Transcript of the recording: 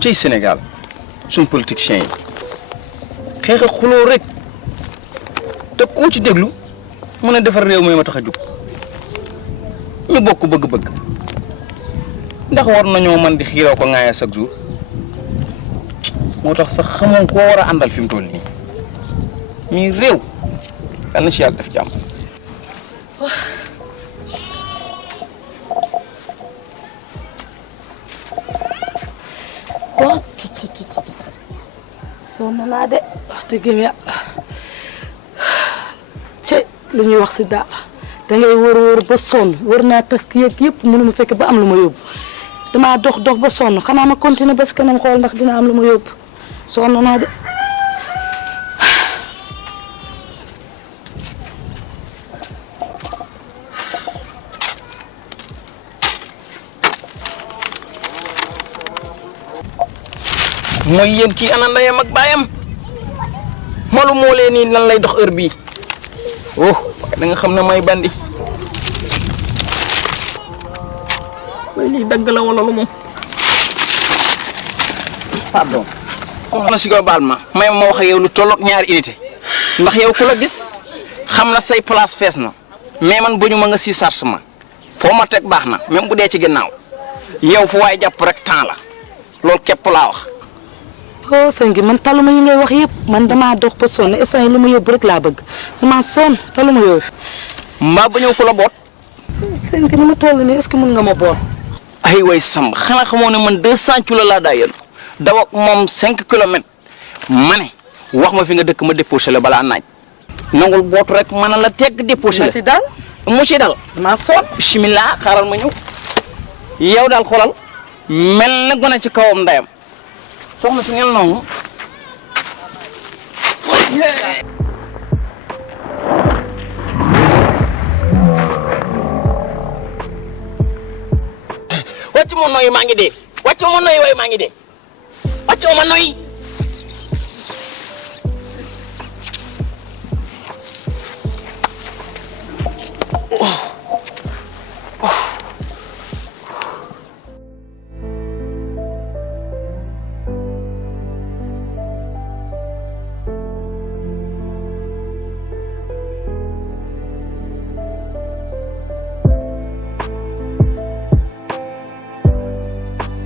ci Sénégal suñ politiciens yi xeex a xuloo rek te koo ci déglu mu ne defar réew mi ma tax a jóg ñu bokk bëgg-bëgg ndax war nañoo man di xiiroo ko ŋaaya chaque jour moo tax sax xamoon koo war a àndal fi mu toll nii mii réew yal na ci yàlla def jàmm. waaw sonn naa de wax dëgg yàlla ci lu ñuy wax si daal dangay wër ba sonn wër naa taski yëpp mënuma fekk ba am lu ma yóbbu damaa dox ba sonn xanaa ma continuer ba si kanam xool ndax dina am lu ma yóbbu sonn naa de. mooy yéen kii ana ndeyam ak baayam malu moo leen nii lan lay dox heure bii oh waaye da nga xam ne may bandi waaye lii dagg la wala lu moom pardon soxna si ko baal ma may ma wax ak yow lu tolloog ñaari unité ndax yow ku la gis xam na say place fees na mais man bu ñu ma nga si chargement foo ma teg baax na même bu dee ci ginnaaw yow fu waay jàpp rek temps la loolu képp laa wax. oh sëñ bi man taluma yi ngay wax yëpp man damaa dox ba sonn instant yi lu ma yóbbu rek laa bëgg damaa sonn taluma yooyu. mbaa ba ñëw ko la boot. sëñ bi ni ma toll nii est-ce que mën nga ma boot. ay way Samb xanaa xamoo ne man 200 kilos laa daa yëndu daw ak moom 5 kilomètres ma ne wax ma fi nga dëkk ma déposé la balaa naaj. nangul bootu rek mën na la tegg déposé la. ma si dal mu ci dal. damaa sonn. bismillah xaaral ma ñëw yow daal xoolal mel na gone ci kawam ndeyam. soxna si ngeen noonu wàcc ma noyyi maa ngi dee wàcc ma noyyi waaye maa ngi dee wàcc ma noyyi